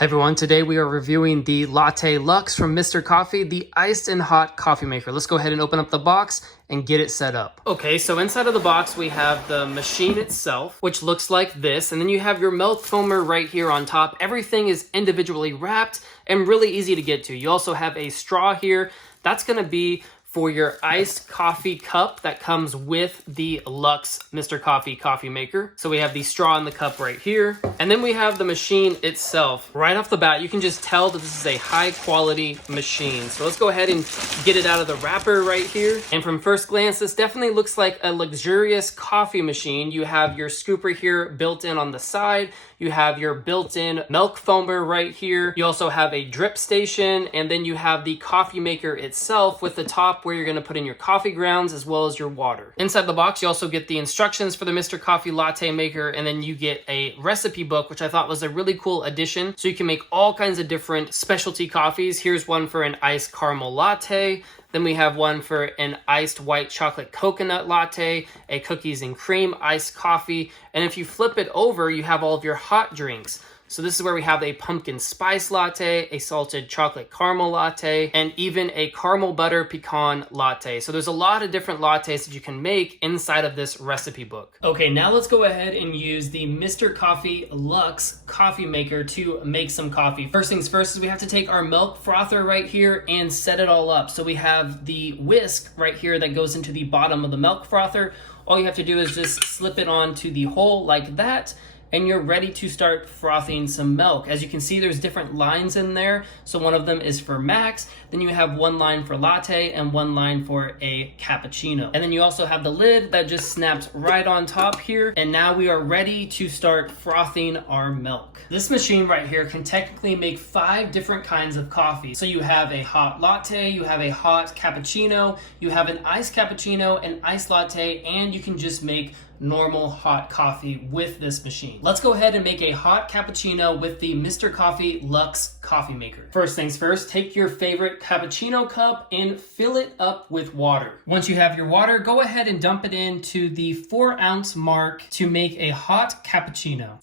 Everyone, today we are reviewing the Latte Lux from Mr. Coffee, the iced and hot coffee maker. Let's go ahead and open up the box and get it set up. Okay, so inside of the box we have the machine itself, which looks like this, and then you have your milk foamer right here on top. Everything is individually wrapped and really easy to get to. You also have a straw here. That's gonna be for your iced coffee cup that comes with the Lux Mr. Coffee coffee maker. So we have the straw in the cup right here. And then we have the machine itself. Right off the bat, you can just tell that this is a high quality machine. So let's go ahead and get it out of the wrapper right here. And from first glance, this definitely looks like a luxurious coffee machine. You have your scooper here built in on the side. You have your built-in milk foamer right here. You also have a drip station, and then you have the coffee maker itself with the top where you're gonna put in your coffee grounds as well as your water. Inside the box, you also get the instructions for the Mr. Coffee latte maker, and then you get a recipe book, which I thought was a really cool addition. So you can make all kinds of different specialty coffees. Here's one for an iced caramel latte. Then we have one for an iced white chocolate coconut latte, a cookies and cream iced coffee. And if you flip it over, you have all of your hot drinks. So this is where we have a pumpkin spice latte, a salted chocolate caramel latte, and even a caramel butter pecan latte. So there's a lot of different lattes that you can make inside of this recipe book. Okay, now let's go ahead and use the Mr. Coffee Lux coffee maker to make some coffee. First things first is we have to take our milk frother right here and set it all up. So we have the whisk right here that goes into the bottom of the milk frother. All you have to do is just slip it onto the hole like that, and you're ready to start frothing some milk. As you can see, there's different lines in there. So one of them is for max, then you have one line for latte and one line for a cappuccino. And then you also have the lid that just snaps right on top here. And now we are ready to start frothing our milk. This machine right here can technically make 5 different kinds of coffee. So you have a hot latte, you have a hot cappuccino, you have an iced cappuccino, an iced latte, and you can just make normal hot coffee with this machine. Let's go ahead and make a hot cappuccino with the Mr. Coffee Lux coffee maker. First things first, take your favorite cappuccino cup and fill it up with water. Once you have your water, go ahead and dump it into the 4-ounce mark to make a hot cappuccino.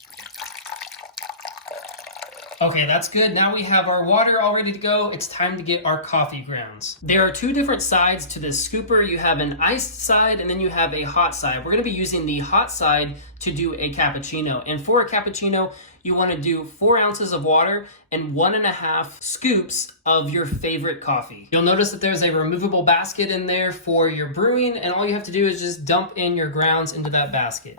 Okay, that's good. Now we have our water all ready to go. It's time to get our coffee grounds. There are 2 different sides to this scooper. You have an iced side and then you have a hot side. We're gonna be using the hot side to do a cappuccino. And for a cappuccino, you wanna do 4 ounces of water and 1.5 scoops of your favorite coffee. You'll notice that there's a removable basket in there for your brewing, and all you have to do is just dump in your grounds into that basket.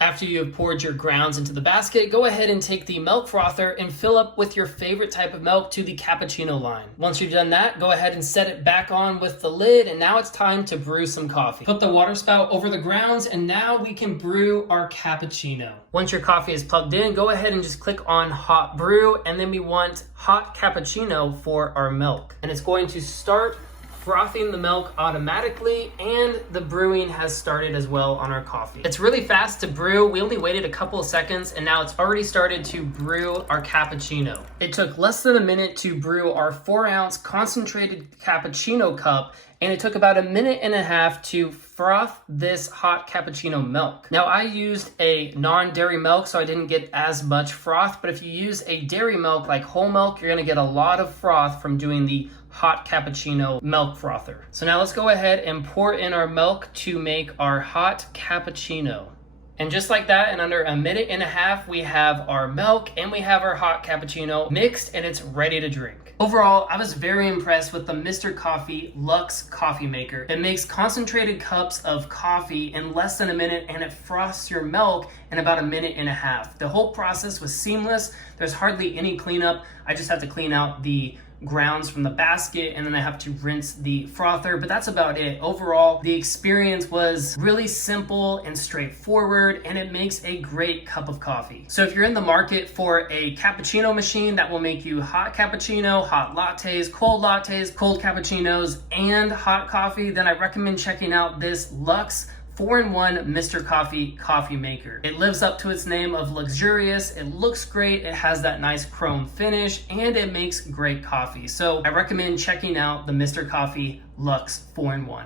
After you have poured your grounds into the basket, go ahead and take the milk frother and fill up with your favorite type of milk to the cappuccino line. Once you've done that, go ahead and set it back on with the lid, and now it's time to brew some coffee. Put the water spout over the grounds, and now we can brew our cappuccino. Once your coffee is plugged in, go ahead and just click on hot brew, and then we want hot cappuccino for our milk. And it's going to start frothing the milk automatically, and the brewing has started as well on our coffee. It's really fast to brew. We only waited a couple of seconds and now it's already started to brew our cappuccino. It took less than a minute to brew our 4-ounce concentrated cappuccino cup, and it took about 1.5 minutes to froth this hot cappuccino milk. Now I used a non-dairy milk, so I didn't get as much froth, but if you use a dairy milk like whole milk, you're gonna get a lot of froth from doing the hot cappuccino milk frother. So now let's go ahead and pour in our milk to make our hot cappuccino. And just like that, in under 1.5 minutes, we have our milk and we have our hot cappuccino mixed, and it's ready to drink. Overall, I was very impressed with the Mr. Coffee Lux coffee maker. It makes concentrated cups of coffee in less than a minute, and it froths your milk in about 1.5 minutes. The whole process was seamless. There's hardly any cleanup. I just had to clean out the grounds from the basket, and then I have to rinse the frother, but that's about it. Overall, the experience was really simple and straightforward, and it makes a great cup of coffee. So if you're in the market for a cappuccino machine that will make you hot cappuccino, hot lattes, cold cappuccinos, and hot coffee, then I recommend checking out this Lux 4-in-1 Mr. Coffee coffee maker. It lives up to its name of luxurious. It looks great. It has that nice chrome finish, and it makes great coffee. So I recommend checking out the Mr. Coffee Lux 4-in-1.